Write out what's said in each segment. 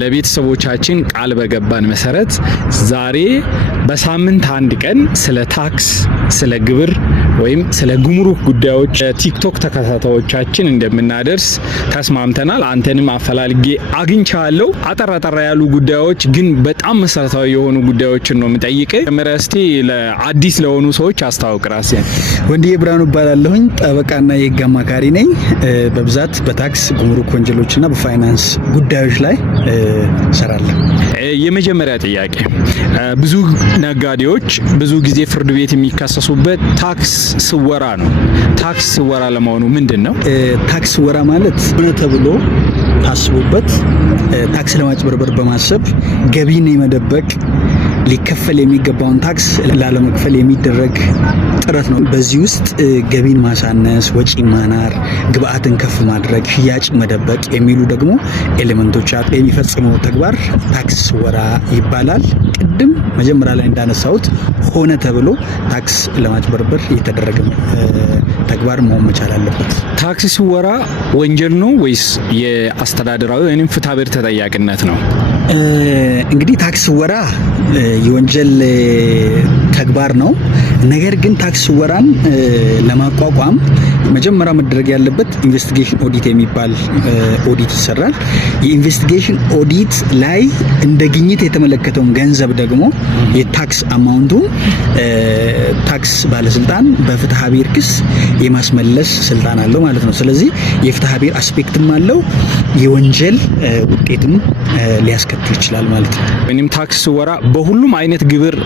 ለቤተሰቦቻችን ቃል በገባን መሰረት ዛሬ በሳምንት አንድ ቀን ስለ ታክስ፣ ስለ ግብር ወይም ስለ ጉምሩክ ጉዳዮች ቲክቶክ ተከታታዮቻችን እንደምናደርስ ተስማምተናል። አንተንም አፈላልጌ አግኝቻለሁ። አጠራ ያሉ ጉዳዮች ግን በጣም መሰረታዊ የሆኑ ጉዳዮችን ነው የምጠይቅህ። መረስቲ ለአዲስ ለሆኑ ሰዎች አስተዋውቅ ራስህን። ወንድዬ ብርሃኑ እባላለሁኝ። ጠበቃና የህግ አማካሪ ነኝ። በብዛት በታክስ ጉምሩክ ወንጀሎችና በፋይናንስ ጉዳዮች ላይ እሰራለሁ። የመጀመሪያ ጥያቄ፣ ብዙ ነጋዴዎች ብዙ ጊዜ ፍርድ ቤት የሚከሰሱበት ታክስ ስወራ ነው። ታክስ ስወራ ለመሆኑ ምንድን ነው? ታክስ ስወራ ማለት ሆነ ተብሎ ታስቦበት ታክስ ለማጭበርበር በማሰብ ገቢን የመደበቅ ሊከፈል የሚገባውን ታክስ ላለመክፈል የሚደረግ ጥረት ነው። በዚህ ውስጥ ገቢን ማሳነስ፣ ወጪ ማናር፣ ግብአትን ከፍ ማድረግ፣ ሽያጭ መደበቅ የሚሉ ደግሞ ኤሌመንቶች አሉ። የሚፈጽመው ተግባር ታክስ ስወራ ይባላል። ቅድም መጀመሪያ ላይ እንዳነሳሁት ሆነ ተብሎ ታክስ ለማጭበርበር የተደረገ ተግባር መሆን መቻል አለበት። ታክስ ስወራ ወንጀል ነው ወይስ የአስተዳደራዊ ወይም ፍትሐብሔር ተጠያቂነት ነው? እንግዲህ ታክስ ስወራ የወንጀል ተግባር ነው። ነገር ግን ታክስ ስወራን ለማቋቋም መጀመሪያ መደረግ ያለበት ኢንቨስቲጌሽን ኦዲት የሚባል ኦዲት ይሰራል። የኢንቨስቲጌሽን ኦዲት ላይ እንደ ግኝት የተመለከተውን ገንዘብ ደግሞ የታክስ አማውንቱን ታክስ ባለስልጣን በፍትሐብሔር ክስ የማስመለስ ስልጣን አለው ማለት ነው። ስለዚህ የፍትሐብሔር አስፔክትም አለው፣ የወንጀል ውጤትም ሊያስከትል ይችላል ማለት ነው። ወይም ታክስ ስወራ በሁሉም አይነት ግብር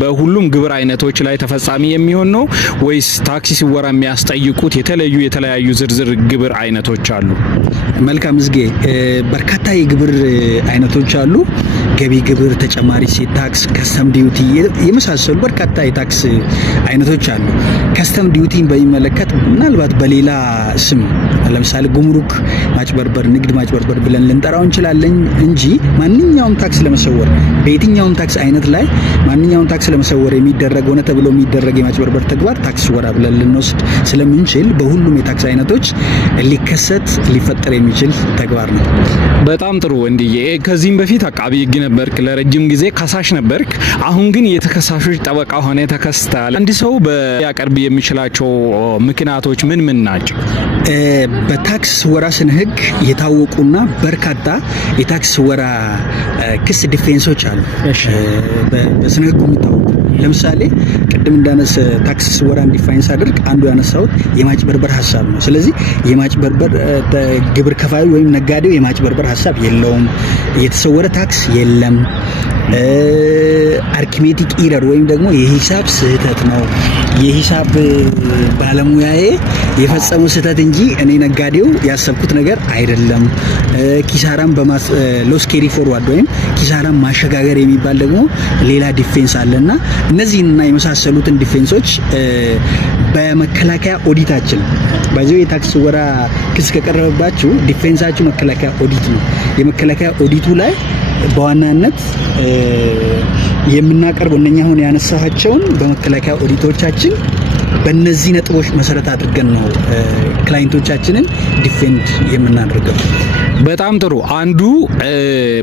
በሁሉም ግብር አይነቶች ላይ ተፈጻሚ የሚሆን ነው ወይስ ታክስ ሲወራ የሚያስጠይቁት የተለያዩ ዝርዝር ግብር አይነቶች አሉ? መልካም ዝጌ፣ በርካታ የግብር አይነቶች አሉ። ገቢ ግብር፣ ተጨማሪ እሴት ታክስ፣ ከስተም ዲዩቲ የመሳሰሉ በርካታ የታክስ አይነቶች አሉ። ከስተም ዲዩቲን በሚመለከት ምናልባት በሌላ ስም ለምሳሌ ጉምሩክ ማጭበርበር፣ ንግድ ማጭበርበር ብለን ልንጠራው እንችላለን እንጂ ማንኛውም ታክስ ለመሰወር በየትኛውም ታክስ አይነት ላይ ማንኛውም ታክስ ለመሰወር የሚደረግ ሆነ ተብሎ የሚደረግ የማጭበርበር ተግባር ታክስ ወራ ብለን ልንወስድ ስለምንችል በሁሉም የታክስ አይነቶች ሊከሰት ሊፈጠር የሚችል ተግባር ነው። በጣም ጥሩ ወንድዬ። ከዚህም በፊት አቃቢ ህግ ነበርክ፣ ለረጅም ጊዜ ከሳሽ ነበርክ። አሁን ግን የተከሳሾች ጠበቃ ሆነ ተከስተሃል። አንድ ሰው በያቀርብ የሚችላቸው ምክንያቶች ምን ናቸው? በታክስ ወራ ስነ ህግ የታወቁና በርካታ የታክስ ወራ ክስ ዲፌንሶች አሉ። በስነ ህጉ የሚታወቁ ለምሳሌ ቅድም እንዳነሰ ታክስ ወራን ዲፋይንስ አድርግ አንዱ ያነሳሁት የማጭበርበር ሐሳብ ነው። ስለዚህ የማጭበርበር ግብር ከፋዩ ወይም ነጋዴው የማጭበርበር ሐሳብ የለውም፣ የተሰወረ ታክስ የለም፣ አርኪሜቲክ ኢረር ወይም ደግሞ የሂሳብ ስህተት ነው፣ የሂሳብ ባለሙያዬ የፈጸመው ስህተት እንጂ እኔ ነጋዴው ያሰብኩት ነገር አይደለም፣ ኪሳራን ሎስ ኬሪ ፎርዋርድ ወይም ኪሳራን ማሸጋገር የሚባል ደግሞ ሌላ ዲፌንስ አለና እነዚህና የመሳሰሉትን ዲፌንሶች በመከላከያ ኦዲታችን በዚህ የታክስ ወራ ክስ ከቀረበባችሁ ዲፌንሳችሁ መከላከያ ኦዲት ነው። የመከላከያ ኦዲቱ ላይ በዋናነት የምናቀርበው እነኛ አሁን ያነሳኋቸውን በመከላከያ ኦዲቶቻችን በእነዚህ ነጥቦች መሰረት አድርገን ነው ክላይንቶቻችንን ዲፌንድ የምናደርገው። በጣም ጥሩ። አንዱ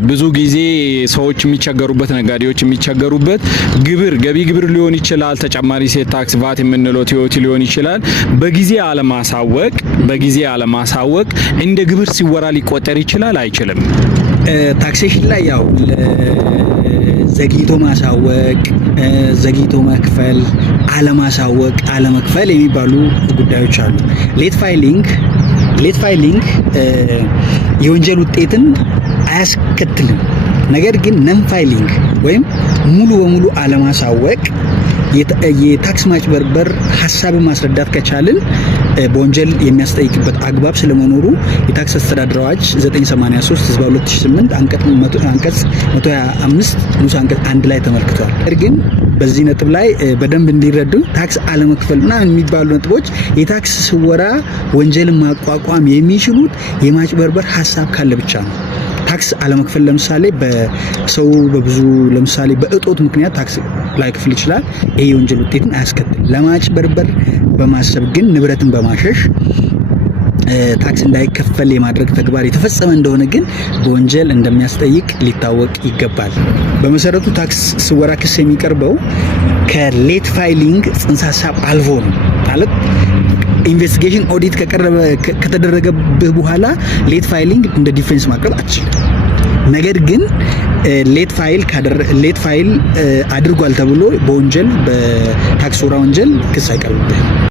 ብዙ ጊዜ ሰዎች የሚቸገሩበት፣ ነጋዴዎች የሚቸገሩበት ገቢ ግብር ሊሆን ይችላል፣ ተጨማሪ እሴት ታክስ ቫት የምንለው ቲኦቲ ሊሆን ይችላል። በጊዜ አለማሳወቅ እንደ ግብር ሲወራ ሊቆጠር ይችላል አይችልም? ታክሴሽን ላይ ያው ዘግይቶ ማሳወቅ፣ ዘግይቶ መክፈል፣ አለማሳወቅ፣ አለመክፈል የሚባሉ ጉዳዮች አሉ። ሌት ፋይሊንግ የወንጀል ውጤትን አያስከትልም። ነገር ግን ነን ፋይሊንግ ወይም ሙሉ በሙሉ አለማሳወቅ የታክስ ማጭበርበር ሐሳብን ማስረዳት ከቻልን በወንጀል የሚያስጠይቅበት አግባብ ስለመኖሩ የታክስ አስተዳደር አዋጅ 983/2008 አንቀጽ 125 ንዑስ አንቀጽ 1 ላይ ተመልክቷል። ግን በዚህ ነጥብ ላይ በደንብ እንዲረዱ ታክስ አለመክፈል ምናምን የሚባሉ ነጥቦች የታክስ ስወራ ወንጀልን ማቋቋም የሚችሉት የማጭበርበር ሐሳብ ካለ ብቻ ነው። ታክስ አለመክፈል ለምሳሌ በሰው በብዙ ለምሳሌ በእጦት ምክንያት ታክስ ላይ ክፍል ይችላል። ይሄ የወንጀል ውጤትን አያስከትልም። ለማጭበርበር በማሰብ ግን ንብረትን በማሸሽ ታክስ እንዳይከፈል የማድረግ ተግባር የተፈጸመ እንደሆነ ግን በወንጀል እንደሚያስጠይቅ ሊታወቅ ይገባል። በመሰረቱ ታክስ ስወራ ክስ የሚቀርበው ከሌት ፋይሊንግ ጽንሰ ሀሳብ አልፎ ነው ማለት ኢንቨስቲጌሽን ኦዲት ከተደረገብህ በኋላ ሌት ፋይሊንግ እንደ ዲፌንስ ማቅረብ አትችልም። ነገር ግን ሌት ፋይል አድርጓል ተብሎ በወንጀል በታክስ ወራ ወንጀል ክስ አይቀርብብህም።